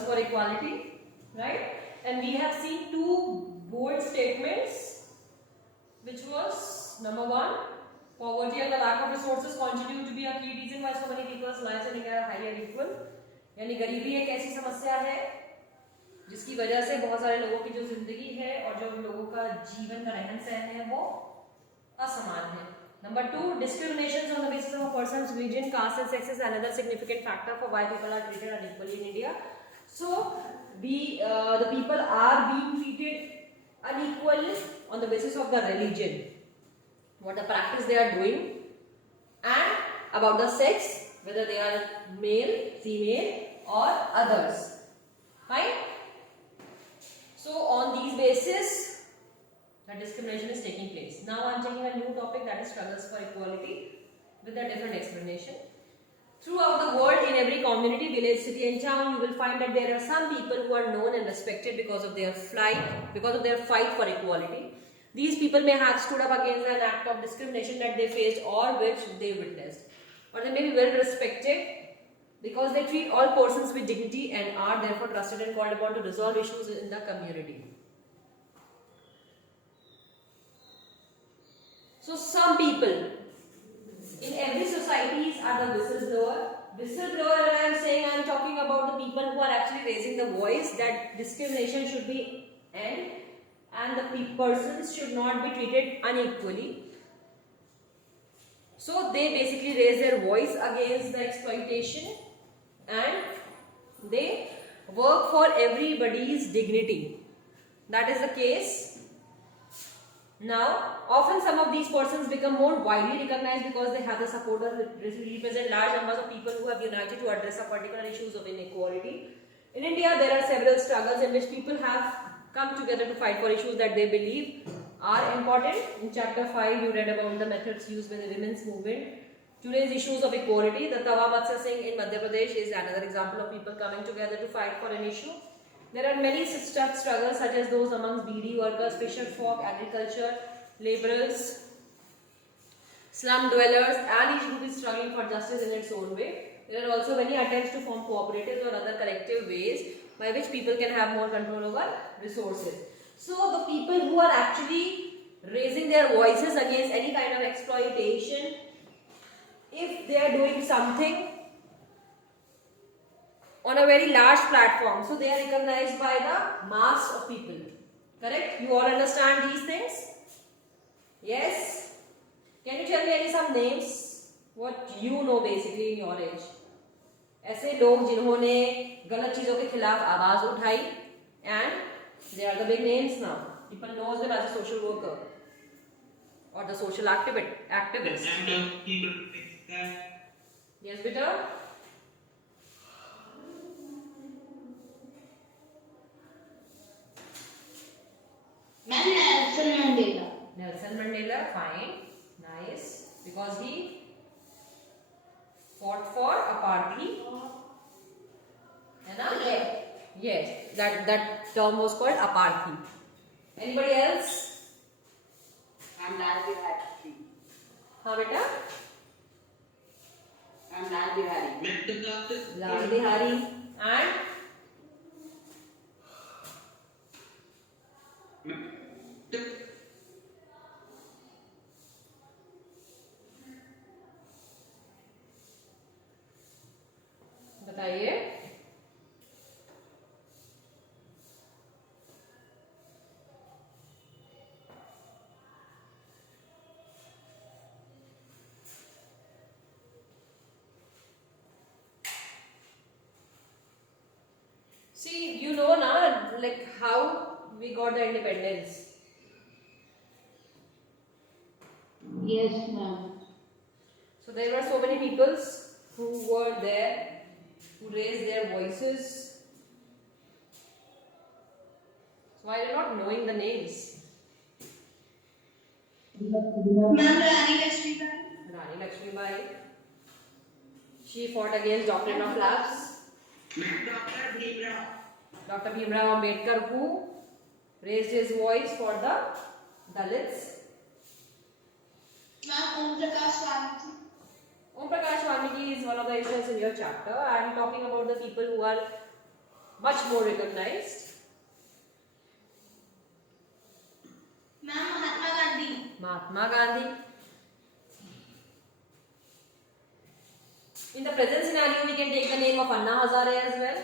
for equality, right? And we have seen two bold statements, which was number one, poverty and the lack of resources continue to be a key reason why so many people's lives in India are highly unequal. यानी गरीबी एक ऐसी समस्या है जिसकी वजह से बहुत सारे लोगों की जो जिंदगी है और जो लोगों का जीवन का रहन सहन है वो असमान है. Number two, discriminations on the basis of a person's religion, caste and sex is another significant factor for why people are treated unequally in India. So the people are being treated unequally on the basis of the religion, what the practice they are doing, and about the sex, whether they are male, female or others. Fine. So on these basis the discrimination is taking place. Now I am taking a new topic, that is struggles for equality, with a different explanation. Throughout the world, in every community, village, city and town, you will find that there are some people who are known and respected because of their fight for equality. These people may have stood up against an act of discrimination that they faced or which they witnessed. Or they may be well respected because they treat all persons with dignity and are therefore trusted and called upon to resolve issues in the community. So some people in every society are the whistleblower. Whistleblower, when I am saying, I am talking about the people who are actually raising the voice that discrimination should be end and the persons should not be treated unequally. So they basically raise their voice against the exploitation and they work for everybody's dignity. That is the case. Now, often some of these persons become more widely recognized because they have the support or represent large numbers of people who have united to address a particular issues of inequality. In India, there are several struggles in which people have come together to fight for issues that they believe are important. In chapter 5, you read about the methods used by the women's movement to raise issues of equality. The Tawa Matsya Singh in Madhya Pradesh is another example of people coming together to fight for an issue. There are many struggles such as those amongst BD workers, fisher folk, agriculture, labourers, slum dwellers, and each group is struggling for justice in its own way. There are also many attempts to form cooperatives or other collective ways by which people can have more control over resources. So the people who are actually raising their voices against any kind of exploitation, if they are doing something on a very large platform, so they are recognized by the mass of people. Correct? You all understand these things? Yes? Can you tell me some names? What you know basically in your age? ऐसे लोग जिन्होंने गलत चीजों के खिलाफ आवाज उठाई and they are the big names now. People knows them as a social worker or the social activist. Yes, beta? Nelson Mandela. Nelson Mandela, fine, nice, because he fought for apartheid. Yes, that term was called apartheid. Anybody else? And Lal Bihari. हाँ बेटा? And Lal Bihari. Lal Bihari and बताइए. See, you know now, like how we got the independence. Yes, ma'am. So there were so many peoples who were there, who raised their voices. So why are you not knowing the names? Ma'am, Rani Lakshmibai. Rani Lakshmibai. She fought against doctrine of lapse. Dr. Bhimrao Ambedkar, who raised his voice for the Dalits. Ma'am, Om Prakash Valmiki. Om Prakash Valmiki is one of the issues in your chapter. I am talking about the people who are much more recognized. Ma'am, Mahatma Gandhi. Mahatma Gandhi. In the present scenario, we can take the name of Anna Hazare as well.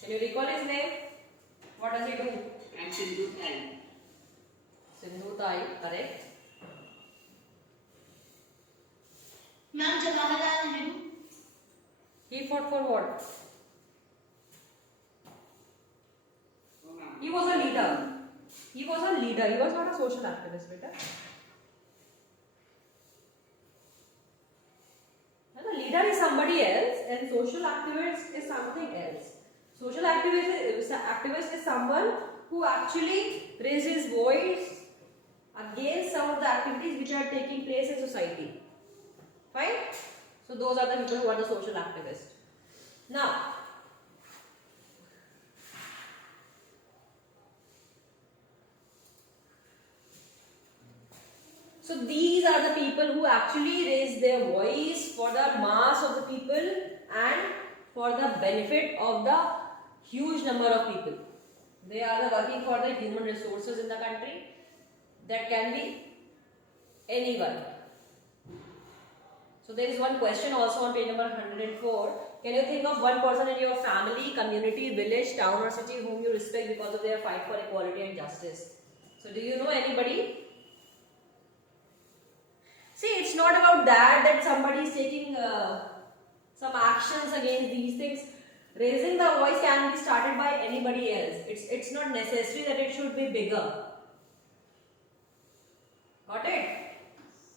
Can you recall his name? What does he do? And Sindhu Tai. Sindhu Tai, correct. Ma'am, Jawaharlal Nehru. He fought for what? He was a leader. He was a leader. He was not a social activist, beta. And a leader is somebody else, and social activist is something else. Social activist is someone who actually raises his voice against some of the activities which are taking place in society. Fine? So those are the people who are the social activists. Now, so these are the people who actually raise their voice for the mass of the people and for the benefit of the huge number of people. They are working for the human resources in the country. That can be anyone. So there is one question also on page number 104. Can you think of one person in your family, community, village, town or city whom you respect because of their fight for equality and justice? So do you know anybody? See, it's not about that somebody is taking some actions against these things. Raising the voice can be started by anybody else. It's not necessary that it should be bigger. Got it?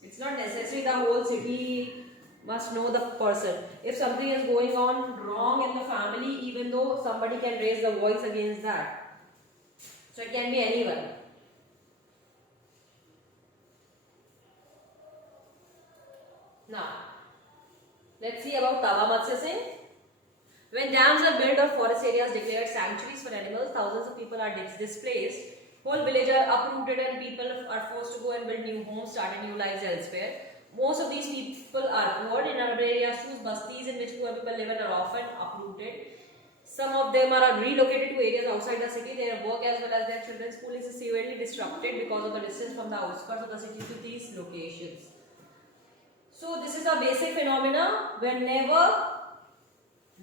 It's not necessary the whole city must know the person. If something is going on wrong in the family, even though somebody can raise the voice against that. So it can be anyone. Now, let's see about Tawa Matsya Singh. When dams are built or forest areas declared sanctuaries for animals, thousands of people are displaced. Whole villages are uprooted and people are forced to go and build new homes, start new lives elsewhere. Most of these people are poor in urban areas, whose bastis in which poor people live and are often uprooted. Some of them are relocated to areas outside the city. Their work as well as their children's school is severely disrupted because of the distance from the outskirts of the city to these locations. So this is a basic phenomena. Whenever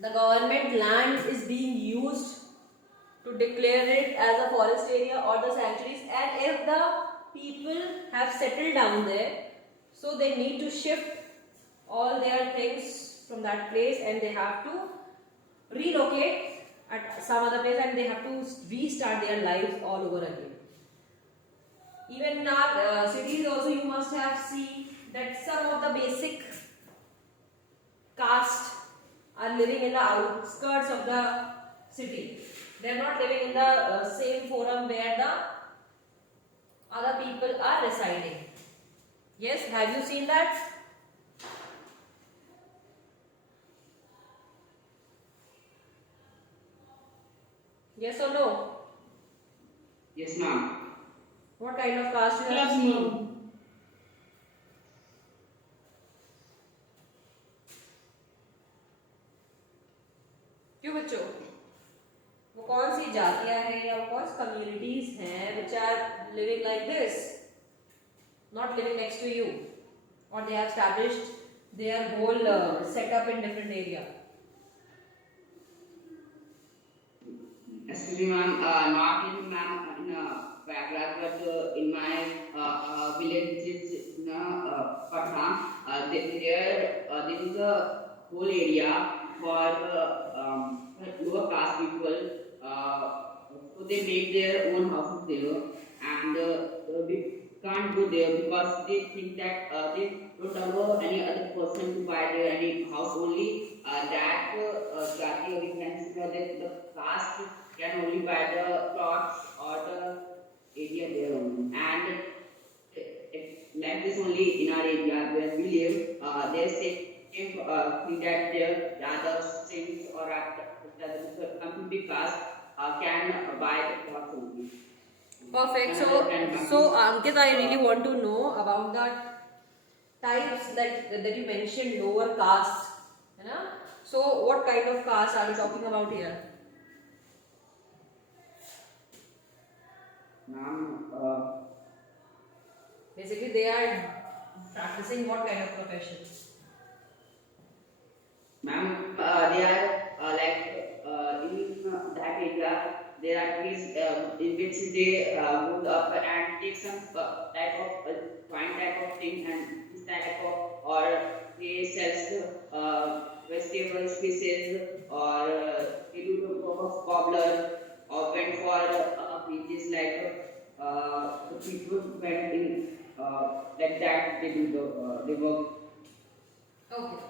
the government land is being used to declare it as a forest area or the sanctuaries, and if the people have settled down there, so they need to shift all their things from that place and they have to relocate at some other place and they have to restart their lives all over again. Even in our cities also you must have seen that some of the basic caste are living in the outskirts of the city. They are not living in the same forum where the other people are residing. Yes, have you seen that? Yes or no? Yes, ma'am. What kind of caste you have Yes, seen? ma'am. क्यों बच्चों? वो कौन सी जातियां हैं या वो कौन सी communities हैं which are living like this, not living next to you, or they have established their whole setup in different area? Excuse me, ma'am. Not in Prayagraj, but in my village, which is in Patna, there is a whole area for lower caste people. So they make their own houses there, and we can't go there because they think that they don't allow any other person to buy their any house. Only that jati, or we can say that the caste can only buy the plots or the area there only. And like this only in our area where we live, they say think that the other things or the community caste can buy the plots only. Perfect. So Ankit, I really want to know about the types that you mentioned, lower caste, you know. So what kind of caste are we talking about here? Ma'am, Basically, they are practicing what kind of profession? ma'am, they are in that area. There are trees in which they would up and take some type of fine type of thing and this type of, or they sells vegetables, fishes, or they do the work of cobbler, or went for beaches like the people went in like that they do the work. Okay.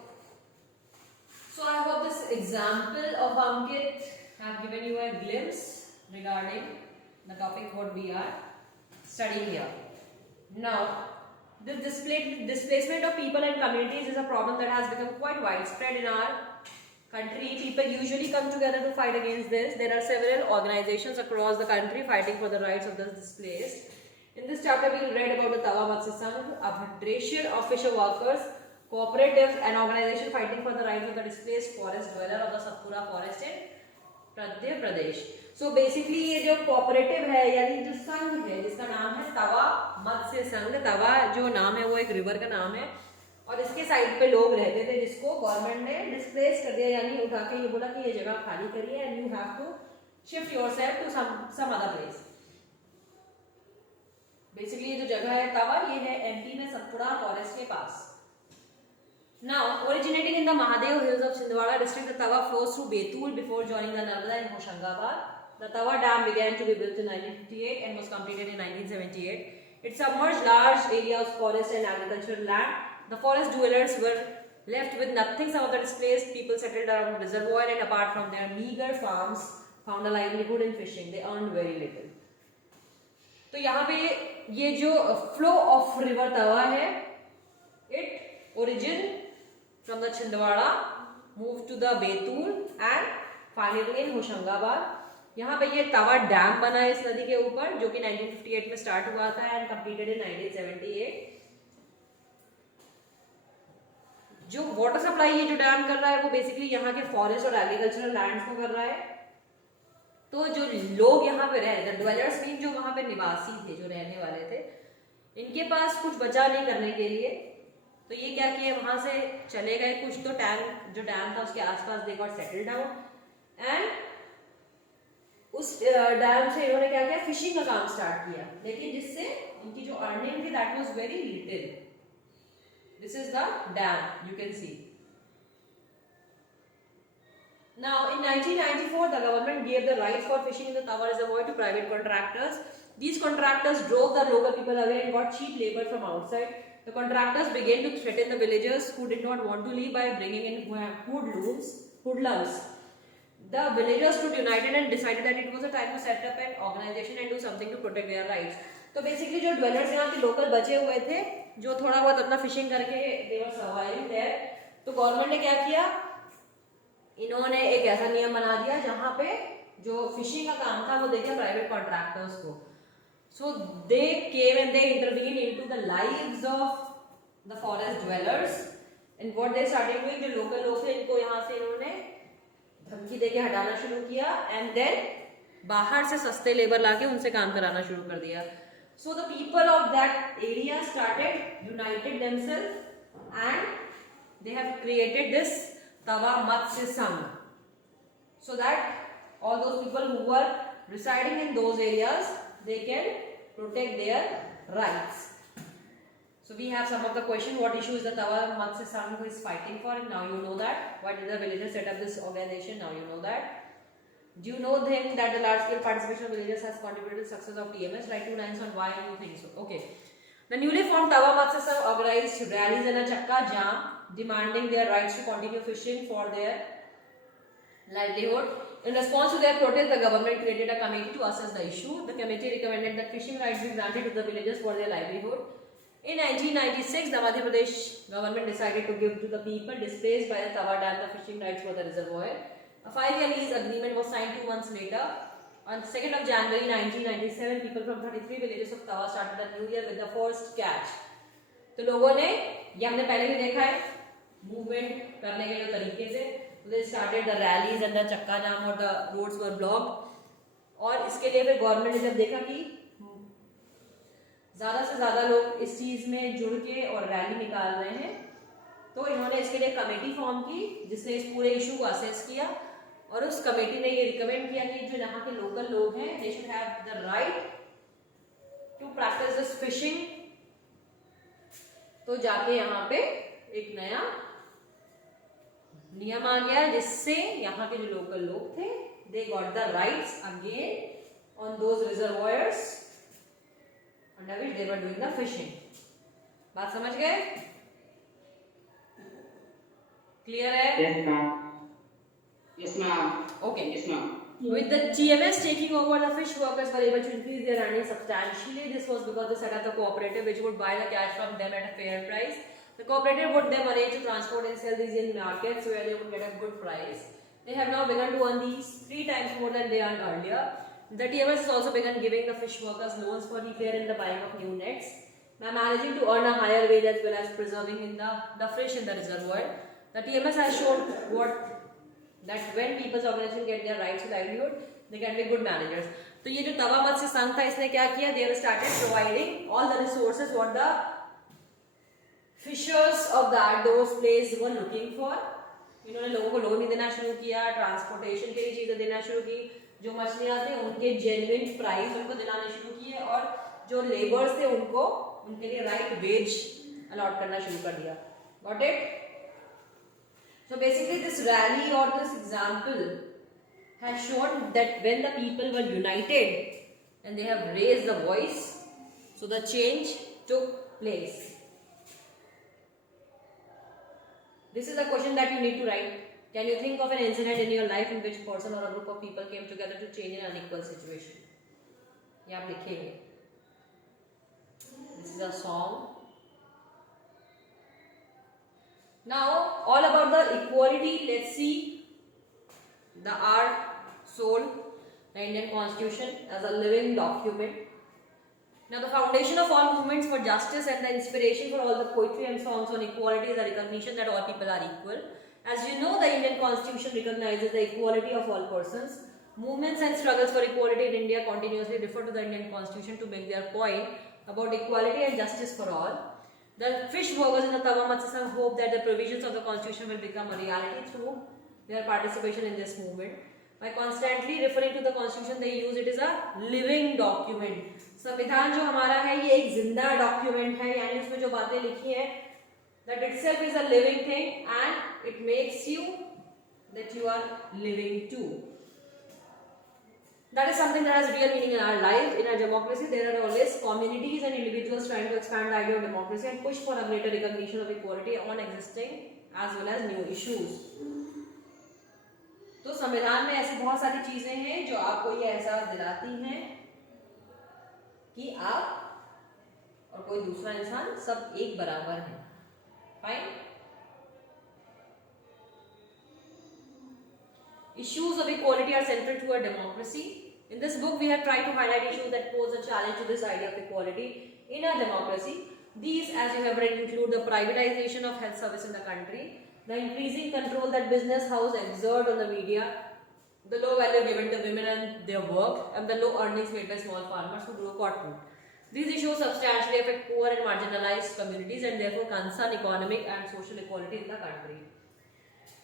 So I hope this example of Ankit have given you a glimpse regarding the topic what we are studying here. Now, the displacement of people and communities is a problem that has become quite widespread in our country. People usually come together to fight against this. There are several organizations across the country fighting for the rights of the displaced. In this chapter, we will read about the Tawa Matsya Sangh, a federation of fisher workers, cooperatives, and organization fighting for the rights of the displaced forest dweller of the Satpura forest in Madhya Pradesh. So basically ये जो cooperative है यानी जो संघ है जिसका नाम है तवा मत्स्य संघ. तवा जो नाम है वो एक रिवर का नाम है और इसके साइड पे लोग रहते थे जिसको गवर्नमेंट ने डिस्प्लेस कर दिया यानी उठा के ये बोला कि ये जगह खाली करिए and you have to shift yourself to some other place. Basically ये जो जगह है तवा ये है एमपी में सतपुड़ा फॉरेस्ट के पास. Now, originating in the Mahadev hills of Chhindwara district, the Tawa flows through Betul before joining the Narmada in Hoshangabad. The Tawa Dam began to be built in 1958 and was completed in 1978. It submerged large areas of forest and agricultural land. The forest dwellers were left with nothing. Some of the displaced people settled around the reservoir and apart from their meager farms, found a livelihood in fishing. They earned very little. तो यहाँ पे ये जो flow of river Tawa है, it origin from the Chhindwara, moved to the Betul and finally in Hoshangabad. यहाँ पे ये तवा dam बना है इस नदी के ऊपर जो कि 1958 में स्टार्ट हुआ था एंड कंप्लीटेड इन 1978. जो वाटर सप्लाई ये जो डैम कर रहा है वो बेसिकली यहाँ के फॉरेस्ट और एग्रीकल्चरल लैंड्स को कर रहा है. तो जो लोग यहाँ पे रह रहे ड्वेलर्स मीन जो वहां पे निवासी थे जो रहने वाले थे इनके पास कुछ बचा नहीं करने के लिए तो ये क्या किए वहां से चले गए. कुछ तो टैंक जो डैम था उसके आसपास they got settle down and उस डैम से इन्होंने क्या किया फिशिंग का काम स्टार्ट किया लेकिन जिससे इनकी जो अर्निंग थी that was very little. This is the damn you can see. Now in 1994 the government gave the rights for fishing in the Tawa reservoir to private contractors. These contractors drove the local people away and got cheap labor from outside. The contractors began to threaten the villagers who did not want to leave by bringing in hoodlums. The villagers stood united and decided that it was a time to set up an organization and do something to protect their rights. तो basically जो dwellers यहाँ के local बचे हुए थे जो थोड़ा बहुत अपना फिशिंग करके they were surviving there. तो गवर्नमेंट ने क्या किया इन्होंने एक ऐसा नियम बना दिया जहाँ पे जो फिशिंग का काम था वो देखिए प्राइवेट कॉन्ट्रैक्टर्स को. So they came and they intervened into the lives of the forest dwellers and what they started doing जो लोकल लोग थे इनको यहाँ से इन्होंने धमकी देके हटाना शुरू किया and then बाहर से सस्ते लेबर लाके उनसे काम कराना शुरू कर दिया. So the people of that area started united themselves and they have created this Tawa Matsya Sangh so that all those people who were residing in those areas they can protect their rights. So we have some of the question what issues the Tawa Matsya Sangh is fighting for and now you know that. Why did the villagers set up this organization? Now you know that. Do you know then that the large scale participation of villagers has contributed to the success of TMS? Write 2 lines on why you think so. Okay. The newly formed Tawa Matsya Sangh organized rallies and a chakka jam demanding their rights to continue fishing for their livelihood. In response to their protest, the government created a committee to assess the issue. The committee recommended that fishing rights be granted to the villagers for their livelihood. In 1996, the Madhya Pradesh government decided to give to the people displaced by the Tawa Dam the fishing rights for the reservoir. A 5-year lease agreement was signed 2 months later. On 2nd of January 1997, people from 33 villages of Tawa started the new year with the first catch. तो लोगों ने ये हमने पहले भी देखा है movement करने के जो तरीके से They started the rallies and the चक्का जाम और the roads were blocked. और इसके लिए फिर गवर्नमेंट ने जब देखा कि ज़्यादा से ज़्यादा लोग इस चीज़ में जुड़ के और रैली निकाल रहे हैं, तो इन्होंने इसके लिए कमेटी फॉर्म की जिसने इस पूरे इशू को असेस किया, और उस कमेटी ने ये रिकमेंड किया कि जो यहाँ के लोकल लोग हैं they should have the right to practise this fishing. तो जाके यहाँ पे एक नया नियम आ गया जिससे यहाँ के जो लोकल लोग थे they got the rights again on those reservoirs under which they were doing the fishing. बात समझ गए? क्लियर है? Yes, ma'am. Yes, ma'am. Okay. Yes, ma'am. With the GMS taking over, the fish workers were able to increase their earnings substantially. This was because they set up the cooperative which would buy the catch from them at a fair price. The cooperative would then arrange to transport and sell these in markets where they would get a good price. They have now begun to earn these 3 times more than they earned earlier. The TMS has also begun giving the fish workers loans for repair and the buying of new nets. By managing to earn a higher wage as well as preserving in the fish in the reservoir, the TMS has shown that when people's organization get their rights to livelihood, they can be good managers. तो ये जो तवा मत्स्य संघ था इसने क्या किया? They have started providing all the resources what the fishers of those places were looking for. इन्होंने लोगों को लोन भी देना शुरू किया, ट्रांसपोर्टेशन के लिए चीजें देना शुरू की, जो मछलियां थे उनके जेन्युइन प्राइस उनको दिलाने शुरू किए, और जो लेबर्स थे उनको उनके लिए राइट वेज अलॉट करना शुरू कर दिया. Got it? So basically this rally or this example has shown that when the people were united and they have raised the voice, so the change took place. This is a question that you need to write. Can you think of an incident in your life in which a person or a group of people came together to change an unequal situation? ये आप लिखेंगे. This is a song. Now, all about the equality, let's see the art soul, the Indian Constitution as a living document. Now, the foundation of all movements for justice and the inspiration for all the poetry and songs on equality is the recognition that all people are equal. As you know, the Indian Constitution recognizes the equality of all persons. Movements and struggles for equality in India continuously refer to the Indian Constitution to make their point about equality and justice for all. The fish workers in the Tawa Matsya Sangh hope that the provisions of the constitution will become a reality through their participation in this movement. By constantly referring to the constitution, they use it as a living document. संविधान जो हमारा है ये एक जिंदा document है, यानी उसमें जो बातें लिखी है that itself is a living thing and it makes you that you are living too. That is something that has real meaning in our life. In our democracy, there are always communities and individuals trying to expand the idea of democracy and push for a greater recognition of equality on existing as well as new issues. तो संविधान में ऐसी बहुत सारी चीजें हैं जो आपको ये एहसास दिलाती हैं कि आप और कोई दूसरा इंसान सब एक बराबर है. Fine. Issues of equality are central to our democracy. In this book, we have tried to highlight issues that pose a challenge to this idea of equality in our democracy. These, as you have read, include the privatization of health service in the country, the increasing control that business houses exert on the media, the low value given to women and their work, and the low earnings made by small farmers who grow cotton. These issues substantially affect poor and marginalized communities and therefore concern economic and social equality in the country.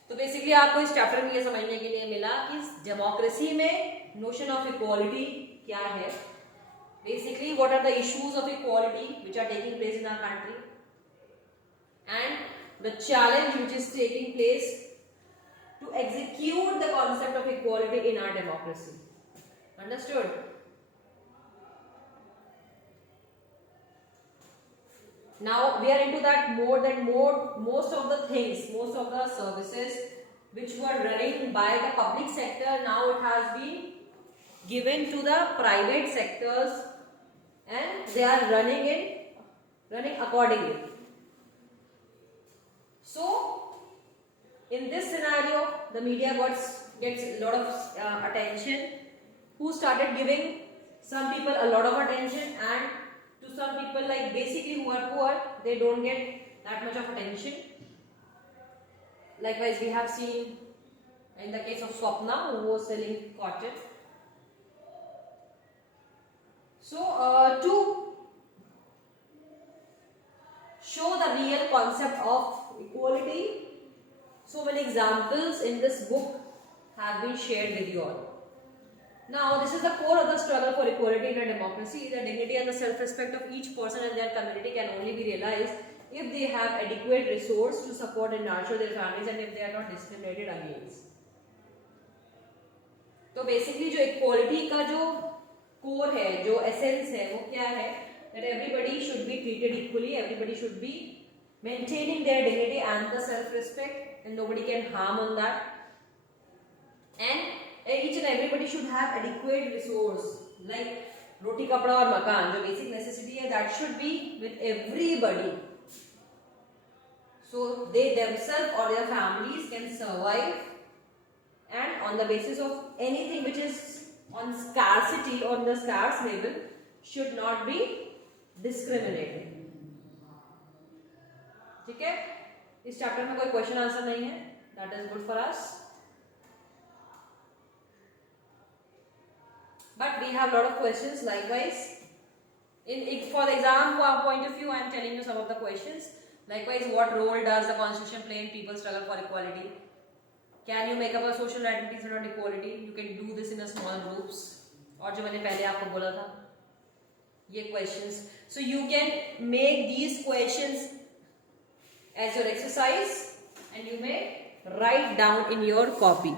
तो basically आपको इस chapter में ये समझने के लिए मिला कि डेमोक्रेसी में नोशन ऑफ इक्वालिटी क्या है. Basically what are the issues of equality which are taking place in our country and the challenge which is taking place to execute the concept of equality in our democracy. Understood? Now we are into that mode that most of the things, most of the services which were running by the public sector, now it has been given to the private sectors and they are running accordingly. So in this scenario the media gets a lot of attention. Who started giving some people a lot of attention, and to some people like basically who are poor, they don't get that much of attention. Likewise, we have seen In the case of Swapna, who was selling cotton. So to show the real concept of equality, so many examples in this book have been shared with you all. Now, this is the core of the struggle for equality in a democracy. The dignity and the self-respect of each person and their community can only be realized if they have adequate resource to support and nurture their families and if they are not discriminated against. तो basically जो equality का जो core है, जो essence है, वो क्या है? That everybody should be treated equally, everybody should be maintaining their dignity and the self-respect, and nobody can harm on that. And each and everybody should have adequate resource like roti, kapda और मकान, जो basic necessity है, that should be with everybody, so they themselves or their families can survive. And on the basis of anything which is on scarcity, on the scarce level, should not be discriminated. ठीक है? इस chapter में कोई question answer नहीं है. That is good for us. But we have a lot of questions likewise. For the exam point of view, I am telling you some of the questions. Likewise, what role does the constitution play in people's struggle for equality? Can you make up a social identity around equality? You can do this in a small groups. और जो मैंने पहले आपको बोला था, ये questions. So you can make these questions as your exercise and you may write down in your copy.